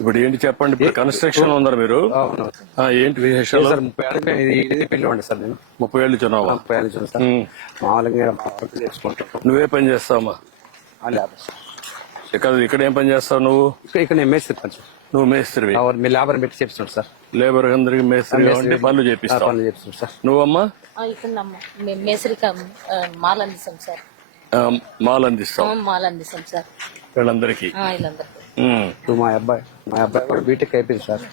ఇప్పుడు ఏంటి చెప్పండి? ఇప్పుడు కన్స్ట్రక్షన్ ఉన్నారు మీరు. ఆ, ఏంటి విశేషాలు? సార్ ముప్పై ఏళ్ళకి ఇది ఇది పెళ్ళి ఉండే సార్ నేను. ముప్పై ఏళ్ళు చున్నావా ముప్పై ఏళ్ళు చూడండి సార్. ఉమ్. మామూలుగా పక్కన చేసుకుంటాం. నువ్వే పని చేస్తావమ్మా? ఆ లేబర్ సార్. ఇక్కడ ఇక్కడ ఏం పని చేస్తావు నువ్వు? ఇక్కడ ఇక్కడ నేను మేస్త్రి పని సార్. నువ్వు మేస్త్రివి? ఎవరు మీ లేబర్ పెట్టి చేపిస్తున్నాడు సార్. లేబర్ అందరికి మేస్త్రి అంటే పనులు ఆ, చేపిస్తావు? పనులు సార్. నువ్వమ్మా? ఆ, ఇక్కడ నమ్మ మేము మేసరిక మాల్ అందిస్తాం సార్. ఆ, మాలు అందిస్తావు మాల్ అందిస్తాం సార్. వీళ్ళందరికీ? ఆ, వీళ్ళందరికీ. ఇప్పుడు మా అబ్బాయి మా అబ్బాయి కూడా బీటెక్ అయిపోయింది సార్.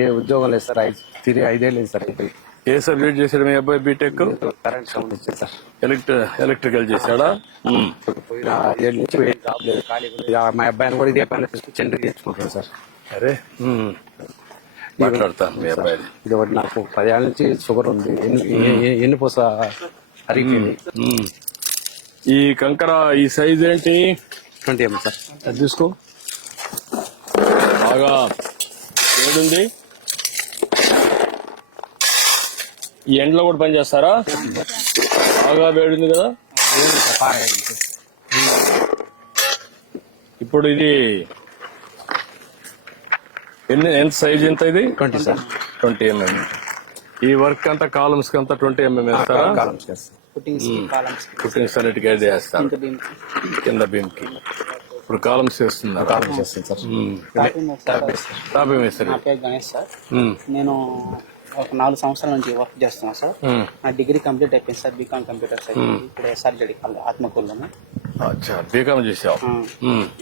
ఏ ఉద్యోగం లేదు సార్ ఐదు తిరిగి ఐదేళ్ళు లేదు సార్ అయిపోయి ఏ సబ్జెక్ట్ చేశాడు మీ అబ్బాయి బీటెక్ కరెంట్ సంబంధించింది సార్. ఎలక్ట్రి ఎలక్ట్రికల్ చేశాడా? మా అబ్బాయిని కూడా ఇదే పని చెండు చేసుకుంటాడు సార్. అరే. మాట్లాడతాను మీ అబ్బాయి ఇది ఒకటి నాకు పదేళ్ళ నుంచి షుగర్ ఉంది. ఎన్ని పూస అరిగిపోయింది. ఈ కంకర ఈ సైజ్ ఏంటి? Twenty ML sir. అది తీసుకో బాగా ఏడుంది. ఈ ఎండలో కూడా పని చేస్తారా? బాగా వేడింది కదా? ఇప్పుడు ఇది ఎన్ని ఎంత సైజ్ ఎంత ఇది? Twenty sir. Twenty MM. ఈ వర్క్ అంతా కాలమ్స్ అంతా ట్వంటీ ఎంఎం వేస్తారా? కాలం సార్ ఫుటింగ్ సర్టిఫికేట్ చేస్తారు కింద బీమ్. కి ఇప్పుడు కాలమ్స్ వేస్తున్నారు కాలం చేస్తాను సార్. టాప్ ఏం వేస్తారు నా పేరు గణేష్ సార్. నేను ఒక నాలుగు సంవత్సరాల నుంచి వర్క్ చేస్తున్నాను సార్. నా డిగ్రీ కంప్లీట్ అయిపోయింది sir B Com computer science ఇప్పుడు ఆత్మకూరులోనే. అచ్చా బీకామ్ చేసావు.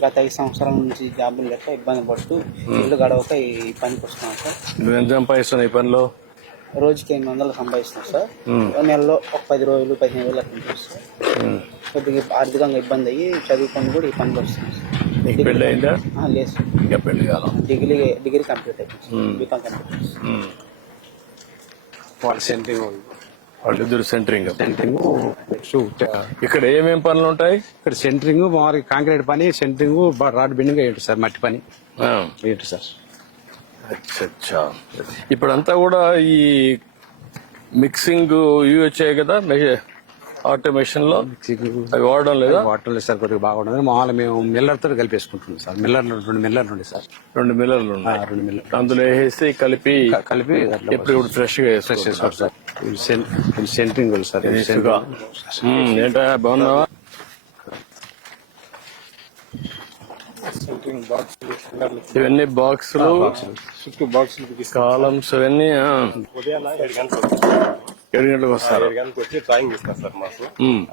గత ఐదు సంవత్సరాల నుంచి జాబులు లేక ఇబ్బంది పడుతూ ఇల్లు గడవక ఈ పనికి వస్తున్నాను సార్. నువ్వు ఎంత సంపాదిస్తున్నావు ఈ పనిలో? రోజుకి ఎనిమిది వందలు సంపాదిస్తున్నాను సార్. నెలలో ఒక పది రోజులు పదిహేను వేలు అట్లా ఉంటుంది సార్. ఉమ్. కొద్దిగా ఆర్థికంగా ఇబ్బంది అయ్యి చదువుకొని కూడా ఈ పనికి వస్తున్నాను సార్. నీకు పెళ్ళి అయిందా? ఆ, లేదు సార్. ఇంకా పెళ్ళి కాలం? డిగ్రీ డిగ్రీ కంప్లీట్ అయిపోయింది బీకామ్. వాళ్ళ సెంటరింగ్ వాళ్ళిద్దరు సెంటరింగ్. సెంటరింగ్ ఇక్కడ ఏమేం పనులు ఉంటాయి? ఇక్కడ సెంటరింగ్ మామూలుగా కాంక్రీట్ పని సెంటరింగ్ రాడ్ బిల్డింగ్ ఏంటి సార్ మట్టి పని. ఆ, ఏంటి సార్. అచ్చా అచ్చా ఇప్పుడంతా కూడా ఈ మిక్సింగ్ ఇవి వచ్చాయి కదా ఆటోమేషన్లో అవి వాడడం లేదా? వాటర్ లేదు సార్ కొద్దిగా బాగుండదు మామూలుగా మేము మిల్లర్తో కలిపేసుకుంటున్నాం సార్. మిల్లర్ రెండు మిల్లర్లు ఉండే సార్. రెండు మిల్లర్లు రెండు మిల్లర్ అందులో వేసి కలిపి కలిపి ఇప్పుడు ఫ్రెష్గా ఫ్రెష్ సార్. Centering sir. ఏంటా బాగున్నావా? ఇవన్నీ బాక్సులు. చుట్టూ బాక్సులు కాలమ్స్ ఇవన్నీ ఏడు గంటలు ఏడు గంటలకు వస్తారు? ఏడు గంటలకు వచ్చి డ్రాయింగ్ ఇస్తారు సార్ మాకు.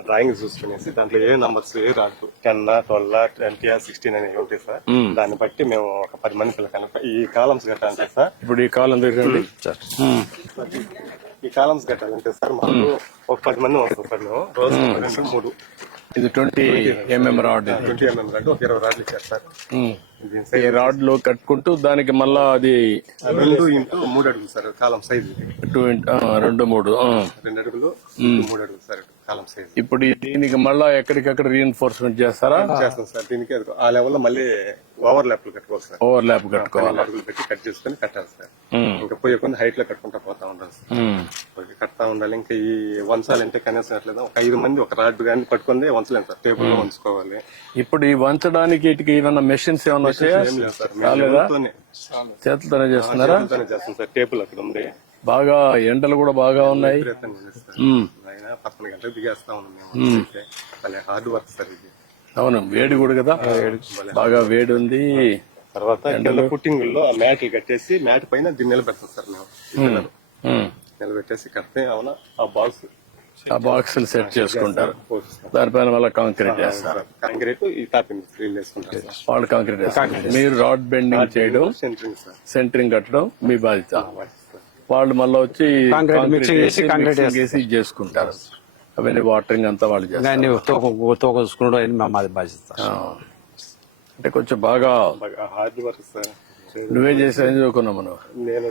డ్రాయింగ్ చూసుకునేసి దాంట్లో ఏ నంబర్స్ ఏ రాదు. టెన్ ట్వెల్వ్ ట్వంటీ సిక్స్టీన్ అనేవి ఉంటాయి సార్. దాన్ని బట్టి మేము ఒక పది మంది పిల్లలు కనుక ఈ కాలమ్స్ కట్టాలంటే సార్. ఇప్పుడు ఈ కాలం దగ్గరండి. ఉమ్, ఈ కాలమ్స్ కట్టాలంటే సార్ మాకు ఒక పది మంది వస్తాం సార్ మేము. రోజు రెండు మూడు. ఇది twenty MM rod. Twenty MM అంటే ఒక ఇరవై రాడ్లు ఇచ్చారు సార్ ఈ రాడ్లో కట్టుకుంటూ దానికి మళ్ళా అది రెండు ఇంటూ మూడు అడుగులు సార్ కాలం సైజ్ రెండు మూడు. రెండు అడుగులు మూడు అడుగులు సార్ ఇప్పుడు దీనికి మళ్ళా ఎక్కడికక్కడ రీఎన్ఫోర్స్మెంట్ చేస్తారా? చేస్తాం సార్? దీనికి ఆ లెవెల్లో మళ్ళీ ఓవర్ ల్యాప్లు కట్టుకోవాలి సార్. ఓవర్ ల్యాప్ కట్టుకోవాలి. అడుగులు పెట్టి కట్ చేసుకుని కట్టాలి సార్. ఉమ్, ఇంకా పోయే కొన్ని హైట్లో కట్టుకుంటా పోతా ఉండాలి సార్. పోయి కడతా ఉండాలి. ఇంకా ఈ వంచాలంటే కనీసం ఎట్లేదు ఒక ఐదు మంది ఒక రాడ్ కానీ పట్టుకుందే వంచలేము సార్. టేబుల్లో వంచుకోవాలి ఇప్పుడు ఈ వంచడానికి వీటికి ఏమైనా మెషిన్స్ ఏమైనా వచ్చాయా? చేతులతోనే. చేస్తున్నారా? చేస్తాం సార్. టేబుల్ అక్కడ ఉంది. బాగా ఎండలు కూడా బాగా ఉన్నాయి. గంటలకు దిగేస్తా ఉన్నాం హార్డ్ వర్క్ సార్ ఇది. అవును వేడి కూడా కదా. బాగా వేడి ఉంది. తర్వాత కింద పుట్టింగ్లో ఆ మ్యాట్లు కట్టేసి మ్యాట్ పైన దీన్ని నిలబెడతాం సార్ మేము. నిలబెట్టేసి కడితే అవునా? ఆ బాల్స్ ఆ బాక్సులు సెట్ చేసుకుంటారు. దానిపైన మళ్ళీ కాంక్రీట్ చేస్తారు కాంక్రీట్ వాళ్ళు కాంక్రీట్ చేస్తారు మీరు రాడ్ బెండింగ్ చేయడం సెంటరింగ్ సార్. సెంటరింగ్ కట్టడం మీ బాధ్యత. వాళ్ళు మళ్ళీ వచ్చి కాంక్రీట్ చేసి చేసుకుంటారు అవన్నీ వాటరింగ్ అంతా వాళ్ళు చేస్తారు. తోక తోక చూసుకున్నాడు అని మా మాది బాధ్యత. అంటే కొంచెం బాగా బాగా హార్డ్ వర్క్ సార్. నువ్వే చేసి చదువుకున్నావు మనం నేను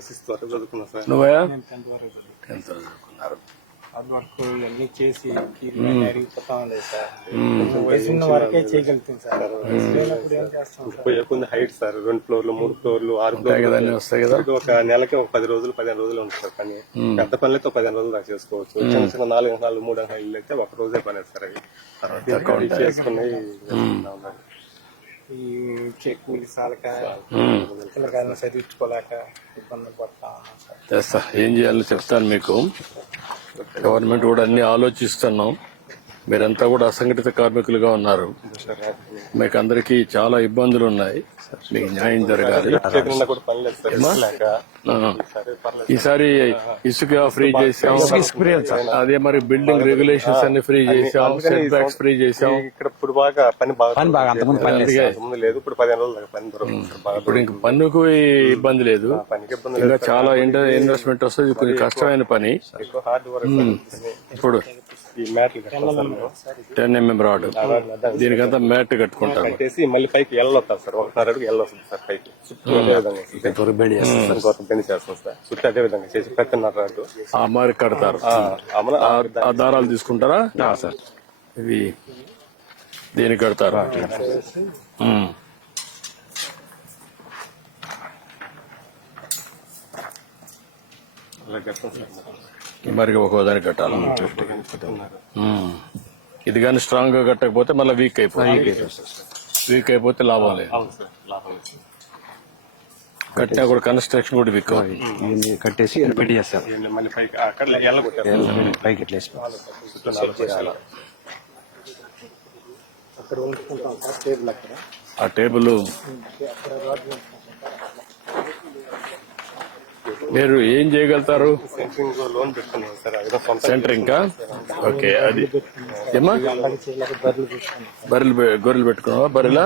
నువ్వయా టెన్త్ వరకు చదువుకున్నారు. హార్డ్ వర్క్ ఇవన్నీ చేసి కీళ్ళు అరిగిపోతా ఉండేది సార్. వయసు ఉన్న వరకే చేయగలుగుతాం సార్. వయసు లేనప్పుడు ఏం చేస్తాం సార్? పోయే కొన్ని హైట్ సార్ రెండు ఫ్లోర్లు మూడు ఫ్లోర్లు ఆరు ఫ్లోర్లు వస్తాయి కదా. ఒక నెలకి ఒక పది రోజులు పదిహేను రోజులు ఉంటుంది సార్ పని. పెద్ద పనులతో పదిహేను రోజులు దాకా చేసుకోవచ్చు. చిన్న చిన్న నాలుగు నాలుగు మూడు ఇల్లు అయితే ఒక రోజే పని సార్ అవి తర్వాత చేసుకుని ఈ చెక్కులు సాలక పిల్లకాయలను చదివించుకోలేక ఇబ్బంది పడతా చేస్తా ఏం చేయాలో చెప్తాను మీకు. గవర్నమెంట్ కూడా అన్ని ఆలోచిస్తున్నాం. మీరంతా కూడా అసంఘటిత కార్మికులుగా ఉన్నారు. మీకు అందరికీ చాలా ఇబ్బందులు ఉన్నాయి. మీకు న్యాయం జరగాలి. ఈసారి ఇసుక ఫ్రీ చేసాం అదే మరి బిల్డింగ్ రెగ్యులేషన్స్ అన్ని ఫ్రీ చేసాం సెట్ బ్యాక్స్ ఫ్రీ చేసాం ఇక్కడ ఇప్పుడు బాగా పని బాగా పని బాగా అంతకుముందు పని లేదు. ఇప్పుడు ఇప్పుడు ఇంక పన్నుకు ఇబ్బంది లేదు. పనికి ఇబ్బంది లేదు. ఇంకా చాలా ఇన్వెస్ట్మెంట్ వస్తుంది. కొంచెం కష్టమైన పని. ఎక్కువ హార్డ్ వర్క్ ఇప్పుడు టెన్ ఎంఎం రాడ్. దీనికంతా మ్యాట్ కట్టుకుంటారు. కట్టేసి మళ్ళీ పైకి ఎల్లొస్తారు సార్. ఒకటిన్నర అడుగు ఎల్లొస్తుంది సార్ పైకి. చుట్టూ అదే విధంగా బెండ్ చేస్తాం సార్. చేస్తాం చుట్టూ అదే విధంగా చేసి ప్రతిన్నర అడుగు. ఆ మరి కడతారు. ఆ, దారాలు తీసుకుంటారా? సార్. ఇవి దీనికి కడతారు. కడతాం సార్. మరి ఒక దానికి కట్టాలి. ఇది కానీ స్ట్రాంగ్గా కట్టకపోతే మళ్ళీ వీక్ అయిపోతుంది. వీక్ అయిపోతే లాభం లేదు. కట్టినా కూడా కన్స్ట్రక్షన్ కూడా వీక్ అవుతుంది. కట్టేసి మళ్ళీ పైకి అక్కడ ఎల్ల కొట్టారు మీరు ఏం చేయగలుగుతారు? సెంట్రింగ్ లోన్ పెట్టుకున్నాం సార్. అది సొంత సెంటరింగ్ కా ఓకే అది ఏమా బర్రెలు గొర్రెలు పెట్టుకున్నావా? బర్రెలా?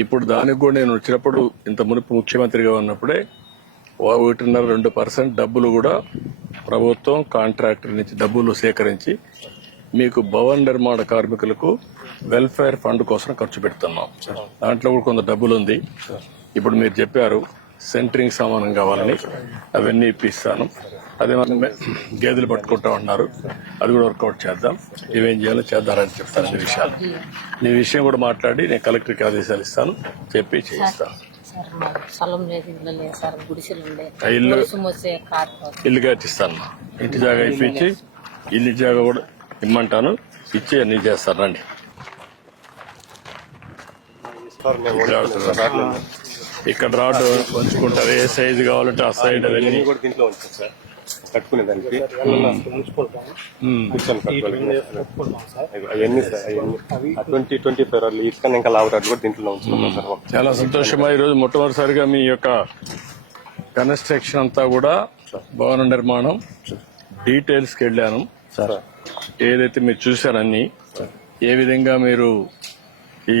ఇప్పుడు దానికి కూడా నేను వచ్చినప్పుడు ఇంత మునుపు ముఖ్యమంత్రిగా ఉన్నప్పుడే ఒకటిన్నర రెండు పర్సెంట్ డబ్బులు కూడా ప్రభుత్వం కాంట్రాక్టర్ నుంచి డబ్బులు సేకరించి మీకు భవన నిర్మాణ కార్మికులకు వెల్ఫేర్ ఫండ్ కోసం ఖర్చు పెడుతున్నాం. దాంట్లో కూడా కొంత డబ్బులు ఉంది ఇప్పుడు మీరు చెప్పారు సెంటరింగ్ సామానం కావాలని అవన్నీ ఇప్పిస్తాను. అదే మరి మే- గేదెలు పట్టుకుంటా ఉన్నారు. అది కూడా వర్కౌట్ చేద్దాం. ఇవేం చేయాలో చేద్దారని చెప్తాను ఈ విషయాలు. నీ విషయం కూడా మాట్లాడి నేను కలెక్టర్కి ఆదేశాలు ఇస్తాను. చెప్పి చేయిస్తాను. ఇల్లు ఇల్లు కట్టిస్తాను. ఇంటి జాగా ఇప్పించి ఇల్లు జాగా కూడా ఇమ్మంటాను. ఇచ్చి అన్ని చేస్తాను. రండి. ఇక్కడ రాడ్ వంచుకుంటారు ఏ సైజు కావాలంటే ఆ సైడ్ అవన్నీ కూడా దీంట్లో సార్. కట్టుకునే దానికి. అవన్నీ ట్వంటీ ట్వంటీ ఫైవ్ ఇంకా లావు రాళ్ళు కూడా దీంట్లో ఉంచుకున్నాం సార్. ఒక చాలా సంతోషమా ఈరోజు మొట్టమొదటిసారిగా మీ యొక్క కన్స్ట్రక్షన్ అంతా కూడా భవన నిర్మాణం డీటెయిల్స్కి వెళ్ళాను సార్. ఏదైతే మీరు చూశారన్ని ఏ విధంగా మీరు ఈ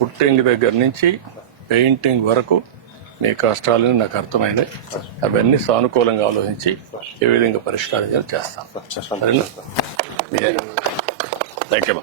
పుట్టింగ్ దగ్గర నుంచి పెయింటింగ్ వరకు మీ కష్టాలని నాకు అర్థమైనాయి. అవన్నీ సానుకూలంగా ఆలోచించి ఏ విధంగా పరిష్కారం చేయాలో చేస్తాం. సరేనా? Thank you